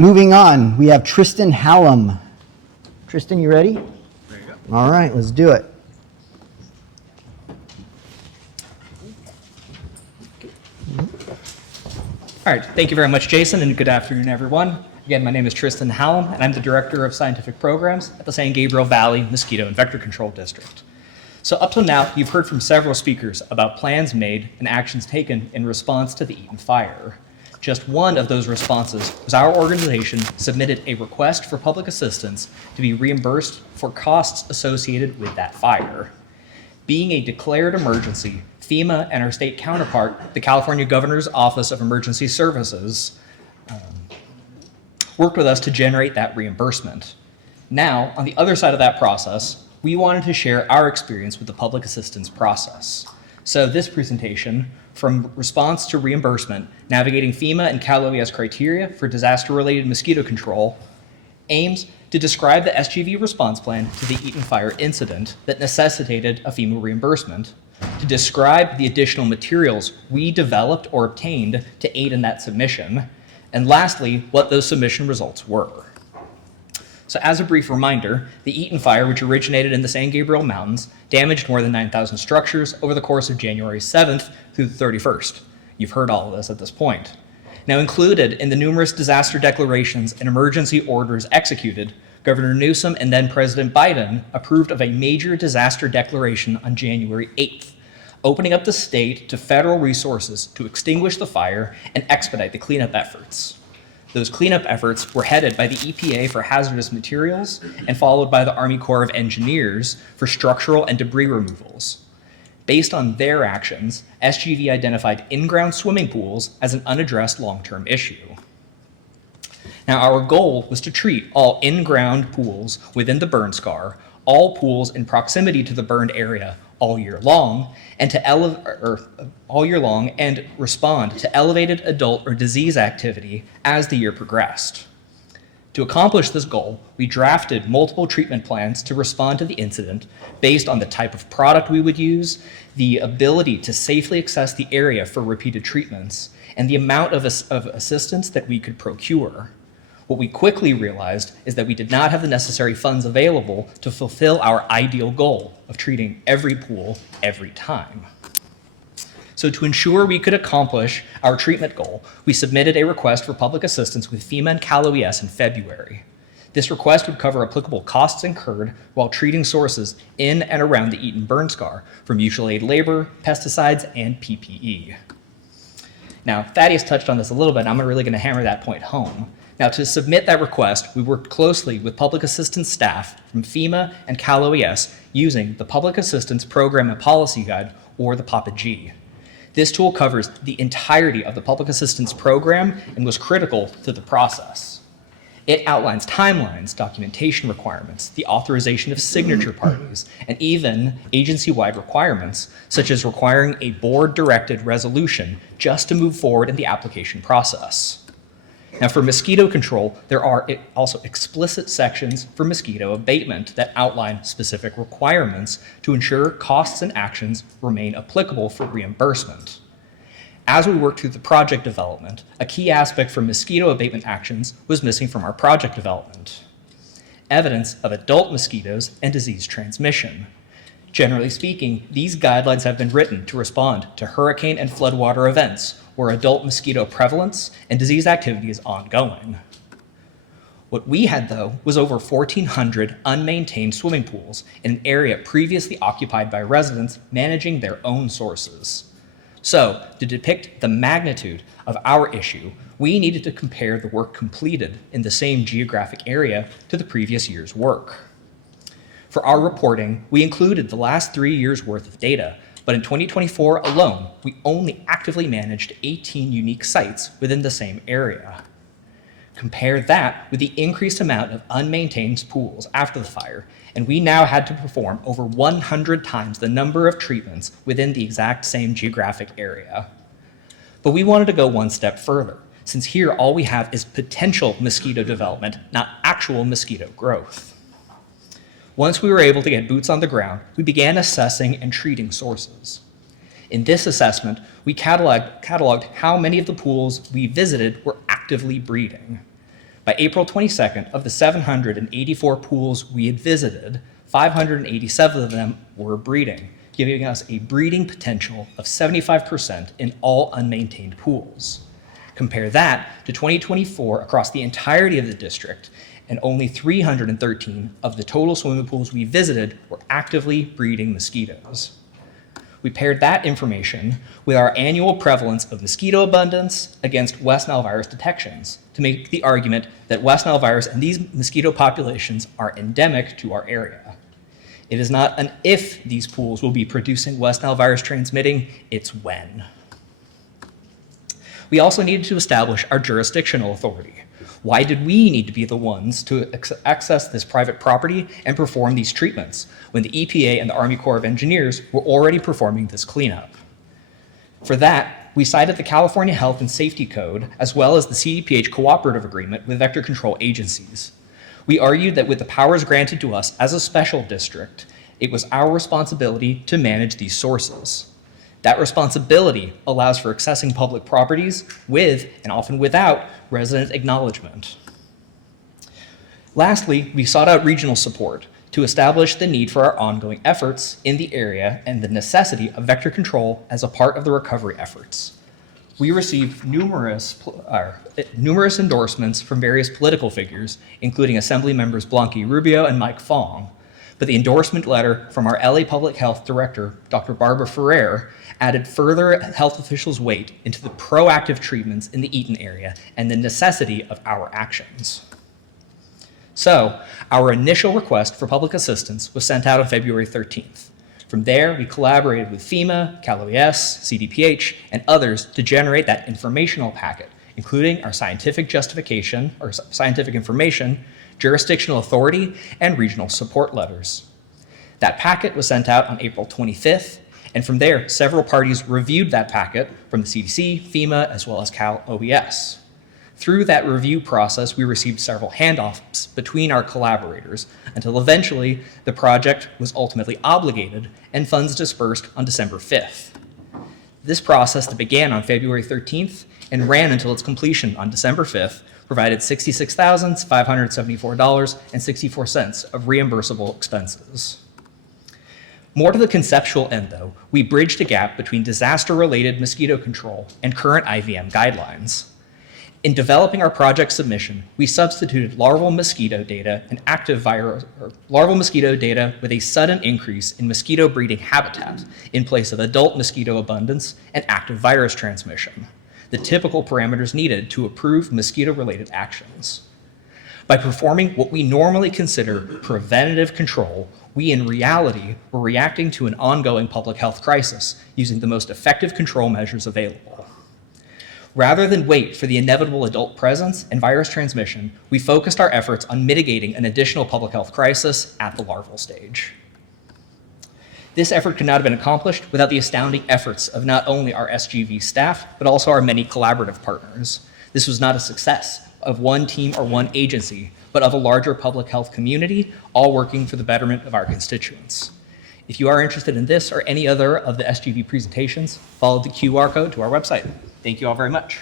moving on. We have Tristan Hallum. Tristan, you ready? There you go. All right, let's do it. All right, thank you very much, Jason, and good afternoon, everyone. Again, my name is Tristan Hallum, and I'm the Director of Scientific Programs at the San Gabriel Valley Mosquito and Vector Control District. So up till now, you've heard from several speakers about plans made and actions taken in response to the Eaton fire. Just one of those responses was our organization submitted a request for public assistance to be reimbursed for costs associated with that fire. Being a declared emergency, FEMA and our state counterpart, the California Governor's Office of Emergency Services, worked with us to generate that reimbursement. Now, on the other side of that process, we wanted to share our experience with the public assistance process. So this presentation, from response to reimbursement, navigating FEMA and Cal OES criteria for disaster-related mosquito control, aims to describe the SGV response plan to the Eaton fire incident that necessitated a FEMA reimbursement, to describe the additional materials we developed or obtained to aid in that submission, and lastly, what those submission results were. So as a brief reminder, the Eaton fire, which originated in the San Gabriel Mountains, damaged more than 9,000 structures over the course of January 7th through the 31st. You've heard all of this at this point. Now, included in the numerous disaster declarations and emergency orders executed, Governor Newsom and then President Biden approved of a major disaster declaration on January 8th, opening up the state to federal resources to extinguish the fire and expedite the cleanup efforts. Those cleanup efforts were headed by the EPA for hazardous materials and followed by the Army Corps of Engineers for structural and debris removals. Based on their actions, SGV identified in-ground swimming pools as an unaddressed long-term issue. Now, our goal was to treat all in-ground pools within the burn scar, all pools in proximity to the burned area all year long, and respond to elevated adult or disease activity as the year progressed. To accomplish this goal, we drafted multiple treatment plans to respond to the incident based on the type of product we would use, the ability to safely access the area for repeated treatments, and the amount of assistance that we could procure. What we quickly realized is that we did not have the necessary funds available to fulfill our ideal goal of treating every pool every time. So to ensure we could accomplish our treatment goal, we submitted a request for public assistance with FEMA and Cal OES in February. This request would cover applicable costs incurred while treating sources in and around the Eaton burn scar for mutual aid labor, pesticides, and PPE. Now, Thaddeus touched on this a little bit, and I'm really going to hammer that point home. Now, to submit that request, we worked closely with public assistance staff from FEMA and Cal OES using the Public Assistance Program and Policy Guide, or the PAPA-G. This tool covers the entirety of the public assistance program and was critical to the process. It outlines timelines, documentation requirements, the authorization of signature parties, and even agency-wide requirements, such as requiring a board-directed resolution just to move forward in the application process. Now, for mosquito control, there are also explicit sections for mosquito abatement that outline specific requirements to ensure costs and actions remain applicable for reimbursement. As we worked through the project development, a key aspect for mosquito abatement actions was missing from our project development: evidence of adult mosquitoes and disease transmission. Generally speaking, these guidelines have been written to respond to hurricane and floodwater events where adult mosquito prevalence and disease activity is ongoing. What we had, though, was over 1,400 unmaintained swimming pools in an area previously occupied by residents managing their own sources. So, to depict the magnitude of our issue, we needed to compare the work completed in the same geographic area to the previous year's work. For our reporting, we included the last 3 years' worth of data, but in 2024 alone, we only actively managed 18 unique sites within the same area. Compare that with the increased amount of unmaintained pools after the fire, and we now had to perform over 100 times the number of treatments within the exact same geographic area. But we wanted to go one step further, since here all we have is potential mosquito development, not actual mosquito growth. Once we were able to get boots on the ground, we began assessing and treating sources. In this assessment, we cataloged how many of the pools we visited were actively breeding. By April 22nd, of the 784 pools we had visited, 587 of them were breeding, giving us a breeding potential of 75% in all unmaintained pools. Compare that to 2024 across the entirety of the district, and only 313 of the total swimming pools we visited were actively breeding mosquitoes. We paired that information with our annual prevalence of mosquito abundance against West Nile virus detections to make the argument that West Nile virus and these mosquito populations are endemic to our area. It is not an if these pools will be producing West Nile virus transmitting, it's when. We also needed to establish our jurisdictional authority. Why did we need to be the ones to access this private property and perform these treatments when the EPA and the Army Corps of Engineers were already performing this cleanup? For that, we cited the California Health and Safety Code as well as the CDPH cooperative agreement with vector control agencies. We argued that with the powers granted to us as a special district, it was our responsibility to manage these sources. That responsibility allows for accessing public properties with, and often without, resident acknowledgement. Lastly, we sought out regional support to establish the need for our ongoing efforts in the area and the necessity of vector control as a part of the recovery efforts. We received numerous endorsements from various political figures, including Assembly members Blanqui Rubio and Mike Fong, but the endorsement letter from our LA Public Health Director, Dr. Barbara Ferrer, added further health officials' weight into the proactive treatments in the Eaton area and the necessity of our actions. So, our initial request for public assistance was sent out on February 13th. From there, we collaborated with FEMA, Cal OES, CDPH, and others to generate that informational packet, including our scientific justification, or scientific information, jurisdictional authority, and regional support letters. That packet was sent out on April 25th, and from there, several parties reviewed that packet from the CDC, FEMA, as well as Cal OES. Through that review process, we received several handoffs between our collaborators until eventually the project was ultimately obligated and funds dispersed on December 5th. This process that began on February 13th and ran until its completion on December 5th provided $66,574.64 of reimbursable expenses. More to the conceptual end, though, we bridged a gap between disaster-related mosquito control and current IVM guidelines. In developing our project submission, we substituted larval mosquito data and larval mosquito data with a sudden increase in mosquito breeding habitat in place of adult mosquito abundance and active virus transmission, the typical parameters needed to approve mosquito-related actions. By performing what we normally consider preventative control, we in reality were reacting to an ongoing public health crisis using the most effective control measures available. Rather than wait for the inevitable adult presence and virus transmission, we focused our efforts on mitigating an additional public health crisis at the larval stage. This effort could not have been accomplished without the astounding efforts of not only our SGV staff, but also our many collaborative partners. This was not a success of one team or one agency, but of a larger public health community, all working for the betterment of our constituents. If you are interested in this or any other of the SGV presentations, follow the QR code to our website. Thank you all very much.